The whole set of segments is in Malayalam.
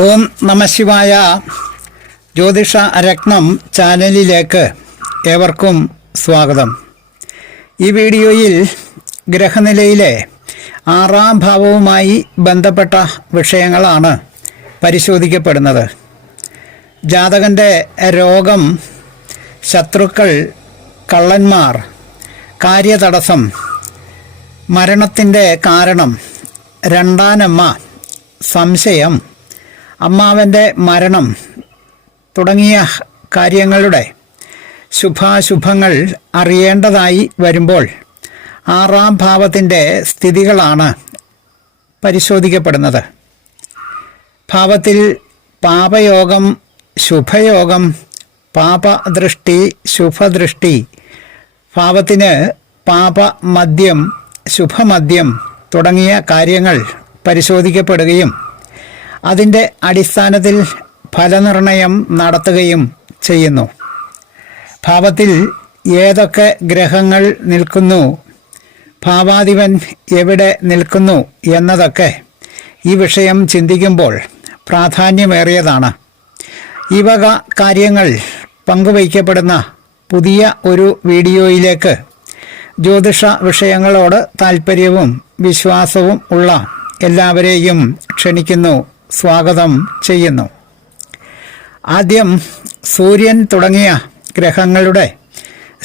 ഓം നമഃശിവായ. ജ്യോതിഷ രത്നം ചാനലിലേക്ക് ഏവർക്കും സ്വാഗതം. ഈ വീഡിയോയിൽ ഗ്രഹനിലയിലെ 6-ാം ഭാവവുമായി ബന്ധപ്പെട്ട വിഷയങ്ങളാണ് പരിശോധിക്കപ്പെടുന്നത്. ജാതകൻ്റെ രോഗം, ശത്രുക്കൾ, കള്ളന്മാർ, കാര്യതടസ്സം, മരണത്തിൻ്റെ കാരണം, രണ്ടാനമ്മ, സംശയം, അമ്മാവൻ്റെ മരണം തുടങ്ങിയ കാര്യങ്ങളുടെ ശുഭാശുഭങ്ങൾ അറിയേണ്ടതായി വരുമ്പോൾ 6-ാം ഭാവത്തിൻ്റെ സ്ഥിതികളാണ് പരിശോധിക്കപ്പെടുന്നത്. ഭാവത്തിൽ പാപയോഗം, ശുഭയോഗം, പാപദൃഷ്ടി, ശുഭദൃഷ്ടി, ഭാവത്തിന് പാപമദ്യം, ശുഭമദ്യം തുടങ്ങിയ കാര്യങ്ങൾ പരിശോധിക്കപ്പെടുകയും അതിൻ്റെ അടിസ്ഥാനത്തിൽ ഫലനിർണയം നടത്തുകയും ചെയ്യുന്നു. ഭാവത്തിൽ ഏതൊക്കെ ഗ്രഹങ്ങൾ നിൽക്കുന്നു, ഭാവാധിപൻ എവിടെ നിൽക്കുന്നു എന്നതൊക്കെ ഈ വിഷയം ചിന്തിക്കുമ്പോൾ പ്രാധാന്യമേറിയതാണ്. ഈ വക കാര്യങ്ങൾ പങ്കുവയ്ക്കപ്പെടുന്ന പുതിയ ഒരു വീഡിയോയിലേക്ക് ജ്യോതിഷ വിഷയങ്ങളോട് താൽപ്പര്യവും വിശ്വാസവും ഉള്ള എല്ലാവരെയും ക്ഷണിക്കുന്നു, സ്വാഗതം ചെയ്യുന്നു. ആദ്യം സൂര്യൻ തുടങ്ങിയ ഗ്രഹങ്ങളുടെ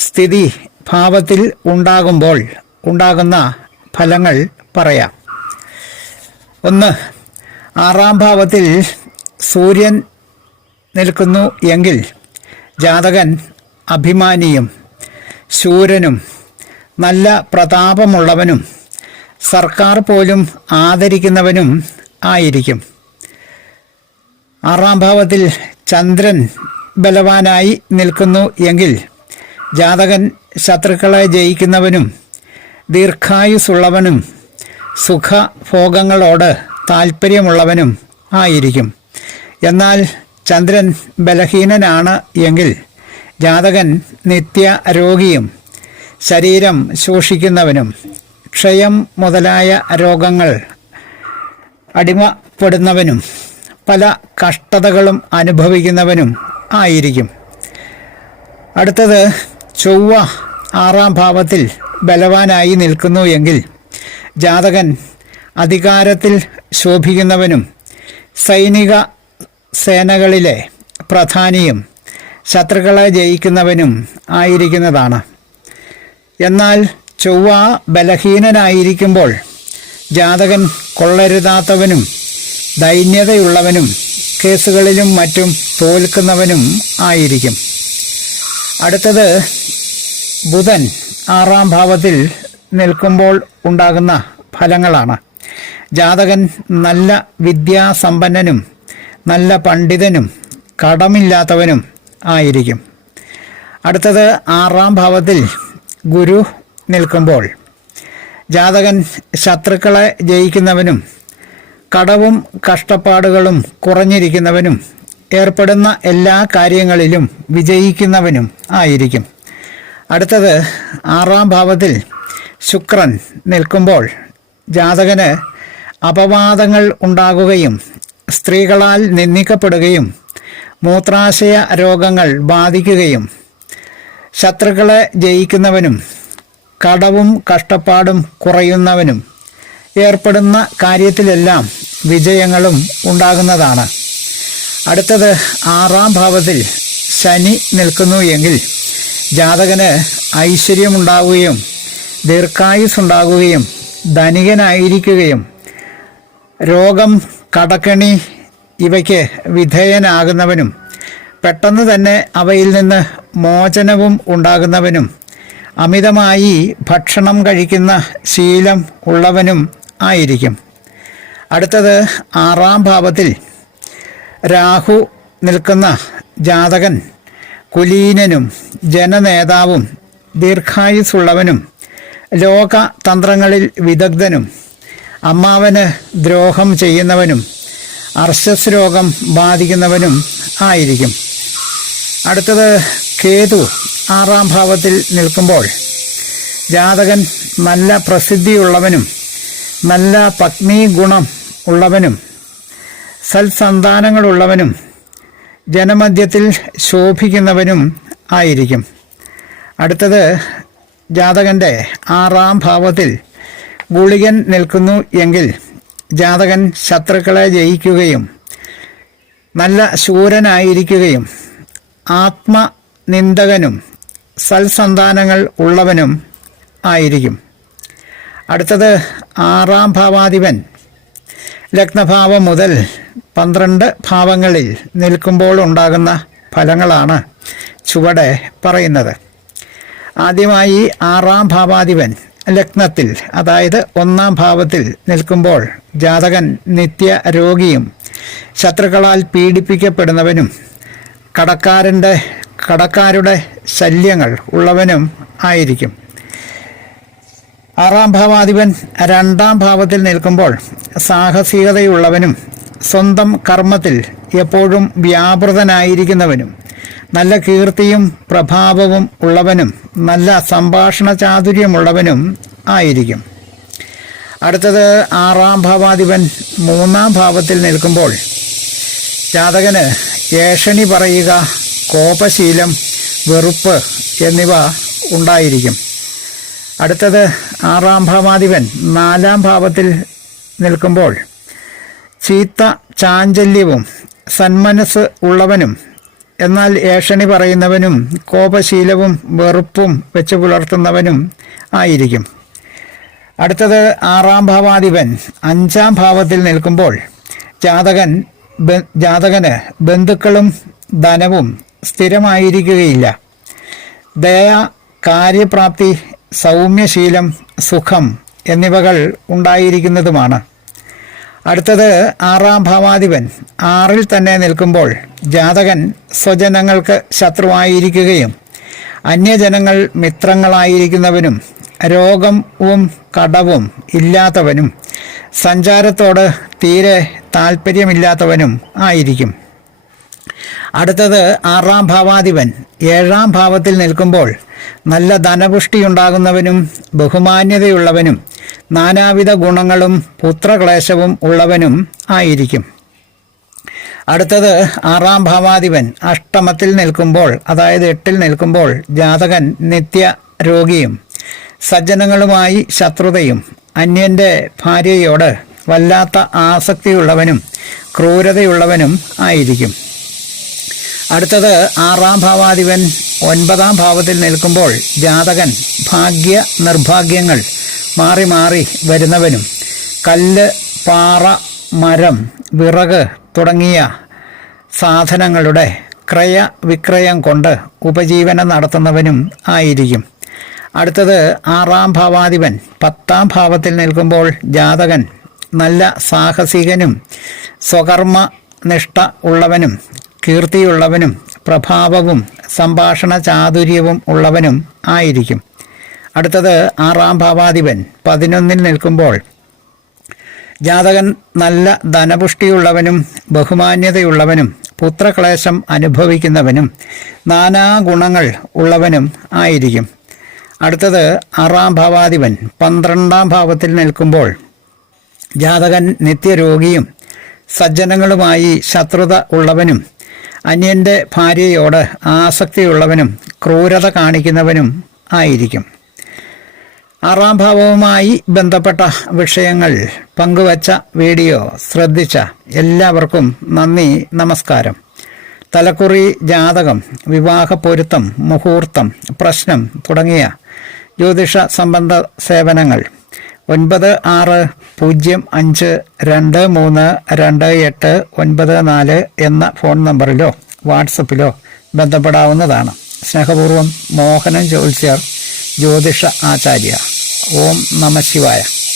സ്ഥിതി ഭാവത്തിൽ ഉണ്ടാകുമ്പോൾ ഉണ്ടാകുന്ന ഫലങ്ങൾ പറയാം. 1. 6-ാം ഭാവത്തിൽ സൂര്യൻ നിൽക്കുന്നു എങ്കിൽ ജാതകൻ അഭിമാനിയും ശൂരനും നല്ല പ്രതാപമുള്ളവനും സർക്കാർ പോലും ആദരിക്കുന്നവനും ആയിരിക്കും. 6-ാം ഭാവത്തിൽ ചന്ദ്രൻ ബലവാനായി നിൽക്കുന്നു എങ്കിൽ ജാതകൻ ശത്രുക്കളെ ജയിക്കുന്നവനും ദീർഘായുസ്സുള്ളവനും സുഖഭോഗങ്ങളോട് താൽപ്പര്യമുള്ളവനും ആയിരിക്കും. എന്നാൽ ചന്ദ്രൻ ബലഹീനനാണ് എങ്കിൽ ജാതകൻ നിത്യരോഗിയും ശരീരം ശോഷിക്കുന്നവനും ക്ഷയം മുതലായ രോഗങ്ങൾ അടിമപ്പെടുന്നവനും പല കഷ്ടതകളും അനുഭവിക്കുന്നവനും ആയിരിക്കും. അടുത്തത് ചൊവ്വ 6-ാം ഭാവത്തിൽ ബലവാനായി നിൽക്കുന്നു എങ്കിൽ ജാതകൻ അധികാരത്തിൽ ശോഭിക്കുന്നവനും സൈനിക സേനകളിലെ പ്രധാനിയും ശത്രുക്കളെ ജയിക്കുന്നവനും ആയിരിക്കുന്നതാണ്. എന്നാൽ ചൊവ്വ ബലഹീനനായിരിക്കുമ്പോൾ ജാതകൻ കൊള്ളരുതാത്തവനും ദൈന്യതയുള്ളവനും കേസുകളിലും മറ്റും തോൽക്കുന്നവനും ആയിരിക്കും. അടുത്തത് ബുധൻ 6-ാം ഭാവത്തിൽ നിൽക്കുമ്പോൾ ഉണ്ടാകുന്ന ഫലങ്ങളാണ്. ജാതകൻ നല്ല വിദ്യാസമ്പന്നനും നല്ല പണ്ഡിതനും കടമില്ലാത്തവനും ആയിരിക്കും. അടുത്തത് 6-ാം ഭാവത്തിൽ ഗുരു നിൽക്കുമ്പോൾ ജാതകൻ ശത്രുക്കളെ ജയിക്കുന്നവനും കടവും കഷ്ടപ്പാടുകളും കുറഞ്ഞിരിക്കുന്നവനും ഏർപ്പെടുന്ന എല്ലാ കാര്യങ്ങളിലും വിജയിക്കുന്നവനും ആയിരിക്കും. അടുത്തത് 6-ാം ഭാവത്തിൽ ശുക്രൻ നിൽക്കുമ്പോൾ ജാതകന് അപവാദങ്ങൾ ഉണ്ടാകുകയും സ്ത്രീകളാൽ നിന്ദിക്കപ്പെടുകയും മൂത്രാശയ രോഗങ്ങൾ ബാധിക്കുകയും ശത്രുക്കളെ ജയിക്കുന്നവനും കടവും കഷ്ടപ്പാടും കുറയുന്നവനും ഏർപ്പെടുന്ന കാര്യത്തിലെല്ലാം വിജയങ്ങളും ഉണ്ടാകുന്നതാണ്. അടുത്തത് 6-ാം ഭാവത്തിൽ ശനി നിൽക്കുന്നു എങ്കിൽ ജാതകന് ഐശ്വര്യമുണ്ടാവുകയും ദീർഘായുസ്സുണ്ടാകുകയും ധനികനായിരിക്കുകയും രോഗം, കടക്കെണി ഇവയ്ക്ക് വിധേയനാകുന്നവനും പെട്ടെന്ന് തന്നെ അവയിൽ നിന്ന് മോചനവും ഉണ്ടാകുന്നവനും അമിതമായി ഭക്ഷണം കഴിക്കുന്ന ശീലം ഉള്ളവനും ആയിരിക്കും. അടുത്തത് 6-ാം ഭാവത്തിൽ രാഹു നിൽക്കുന്ന ജാതകൻ കുലീനനും ജനനേതാവും ദീർഘായുസ്സുള്ളവനും ലോകതന്ത്രങ്ങളിൽ വിദഗ്ധനും അമ്മാവന് ദ്രോഹം ചെയ്യുന്നവനും അർശസ് രോഗം ബാധിക്കുന്നവനും ആയിരിക്കും. അടുത്തത് കേതു 6-ാം ഭാവത്തിൽ നിൽക്കുമ്പോൾ ജാതകൻ നല്ല പ്രസിദ്ധിയുള്ളവനും നല്ല പത്നി ഗുണം ഉള്ളവനും സൽസന്താനങ്ങളുള്ളവനും ജനമധ്യത്തിൽ ശോഭിക്കുന്നവനും ആയിരിക്കും. അടുത്തത് ജാതകൻ്റെ 6-ാം ഭാവത്തിൽ ഗുളികൻ നിൽക്കുന്നു എങ്കിൽ ജാതകൻ ശത്രുക്കളെ ജയിക്കുകയും നല്ല ശൂരനായിരിക്കുകയും ആത്മനിന്ദകനും സൽസന്താനങ്ങൾ ഉള്ളവനും ആയിരിക്കും. അടുത്തത് 6-ാം ഭാവാധിപൻ ലഗ്നഭാവം മുതൽ 12 ഭാവങ്ങളിൽ നിൽക്കുമ്പോൾ ഉണ്ടാകുന്ന ഫലങ്ങളാണ് ചുവടെ പറയുന്നത്. ആദ്യമായി 6-ാം ഭാവാധിപൻ ലഗ്നത്തിൽ, അതായത് 1-ാം ഭാവത്തിൽ നിൽക്കുമ്പോൾ ജാതകൻ നിത്യ രോഗിയും ശത്രുക്കളാൽ പീഡിപ്പിക്കപ്പെടുന്നവനും കടക്കാരുടെ ശല്യങ്ങൾ ഉള്ളവനും ആയിരിക്കും. 6-ാം ഭാവാധിപൻ 2-ാം ഭാവത്തിൽ നിൽക്കുമ്പോൾ സാഹസികതയുള്ളവനും സ്വന്തം കർമ്മത്തിൽ എപ്പോഴും വ്യാപൃതനായിരിക്കുന്നവനും നല്ല കീർത്തിയും പ്രഭാവവും ഉള്ളവനും നല്ല സംഭാഷണ ചാതുര്യമുള്ളവനും ആയിരിക്കും. അടുത്തത് 6-ാം ഭാവാധിപൻ 3-ാം ഭാവത്തിൽ നിൽക്കുമ്പോൾ ജാതകന് ഏഷണി പറയുക, കോപശീലം, വെറുപ്പ് എന്നിവ ഉണ്ടായിരിക്കും. അടുത്തത് 6-ാം ഭാവാധിപൻ 4-ാം ഭാവത്തിൽ നിൽക്കുമ്പോൾ ചീത്ത ചാഞ്ചല്യവും സന്മനസ് ഉള്ളവനും എന്നാൽ ഏഷണി പറയുന്നവനും കോപശീലവും വെറുപ്പും വെച്ച് പുലർത്തുന്നവനും ആയിരിക്കും. അടുത്തത് 6-ാം ഭാവാധിപൻ 5-ാം ഭാവത്തിൽ നിൽക്കുമ്പോൾ ജാതകന് ബന്ധുക്കളും ധനവും സ്ഥിരമായിരിക്കുകയില്ല. ദയ, കാര്യപ്രാപ്തി, സൗമ്യശീലം, സുഖം എന്നിവകൾ ഉണ്ടായിരിക്കുന്നതുമാണ്. അടുത്തത് 6-ാം ഭാവാധിപൻ 6-ൽ തന്നെ നിൽക്കുമ്പോൾ ജാതകൻ സ്വജനങ്ങൾക്ക് ശത്രുവായിരിക്കുകയും അന്യജനങ്ങൾ മിത്രങ്ങളായിരിക്കുന്നവനും രോഗവും കടവും ഇല്ലാത്തവനും സഞ്ചാരത്തോട് തീരെ താല്പര്യമില്ലാത്തവനും ആയിരിക്കും. അടുത്തത് 6-ാം ഭാവാധിപൻ 7-ാം ഭാവത്തിൽ നിൽക്കുമ്പോൾ നല്ല ധനപുഷ്ടിയുണ്ടാകുന്നവനും ബഹുമാന്യതയുള്ളവനും നാനാവിധ ഗുണങ്ങളും പുത്രക്ലേശവും ഉള്ളവനും ആയിരിക്കും. അടുത്തത് 6-ാം ഭാവാധിപൻ അഷ്ടമത്തിൽ നിൽക്കുമ്പോൾ, അതായത് 8-ൽ നിൽക്കുമ്പോൾ ജാതകൻ നിത്യ രോഗിയും സജ്ജനങ്ങളുമായി ശത്രുതയും അന്യൻ്റെ ഭാര്യയോട് വല്ലാത്ത ആസക്തിയുള്ളവനും ക്രൂരതയുള്ളവനും ആയിരിക്കും. അടുത്തത് 6-ാം ഭാവാധിപൻ 9-ാം ഭാവത്തിൽ നിൽക്കുമ്പോൾ ജാതകൻ ഭാഗ്യ നിർഭാഗ്യങ്ങൾ മാറി മാറി വരുന്നവനും കല്ല്, പാറ, മരം, വിറക് തുടങ്ങിയ സാധനങ്ങളുടെ ക്രയവിക്രയം കൊണ്ട് ഉപജീവനം നടത്തുന്നവനും ആയിരിക്കും. അടുത്തത് 6-ാം ഭാവാധിപൻ 10-ാം ഭാവത്തിൽ നിൽക്കുമ്പോൾ ജാതകൻ നല്ല സാഹസികനും സ്വകർമ്മ നിഷ്ഠ ഉള്ളവനും കീർത്തിയുള്ളവനും പ്രഭാവവും സംഭാഷണ ചാതുര്യവും ഉള്ളവനും ആയിരിക്കും. അടുത്തത് 6-ാം ഭാവാധിപൻ 11-ൽ നിൽക്കുമ്പോൾ ജാതകൻ നല്ല ധനപുഷ്ടിയുള്ളവനും ബഹുമാന്യതയുള്ളവനും പുത്രക്ലേശം അനുഭവിക്കുന്നവനും നാനാ ഗുണങ്ങൾ ഉള്ളവനും ആയിരിക്കും. അടുത്തത് 6-ാം ഭാവാധിപൻ 12-ാം ഭാവത്തിൽ നിൽക്കുമ്പോൾ ജാതകൻ നിത്യരോഗിയും സജ്ജനങ്ങളുമായി ശത്രുത ഉള്ളവനും അന്യൻ്റെ ഭാര്യയോട് ആസക്തിയുള്ളവനും ക്രൂരത കാണിക്കുന്നവനും ആയിരിക്കും. 6-ാം ഭാവവുമായി ബന്ധപ്പെട്ട വിഷയങ്ങൾ പങ്കുവച്ച വീഡിയോ ശ്രദ്ധിച്ച എല്ലാവർക്കും നന്ദി, നമസ്കാരം. തലക്കുറി, ജാതകം, വിവാഹ പൊരുത്തം, മുഹൂർത്തം, പ്രശ്നം തുടങ്ങിയ ജ്യോതിഷ സംബന്ധ സേവനങ്ങൾ 9625232894 എന്ന ഫോൺ നമ്പറിലോ വാട്സപ്പിലോ ബന്ധപ്പെടാവുന്നതാണ്. സ്നേഹപൂർവ്വം മോഹനൻ ജ്യോത്സ്യർ, ജ്യോതിഷ ആചാര്യ. ഓം നമഃ ശിവായ.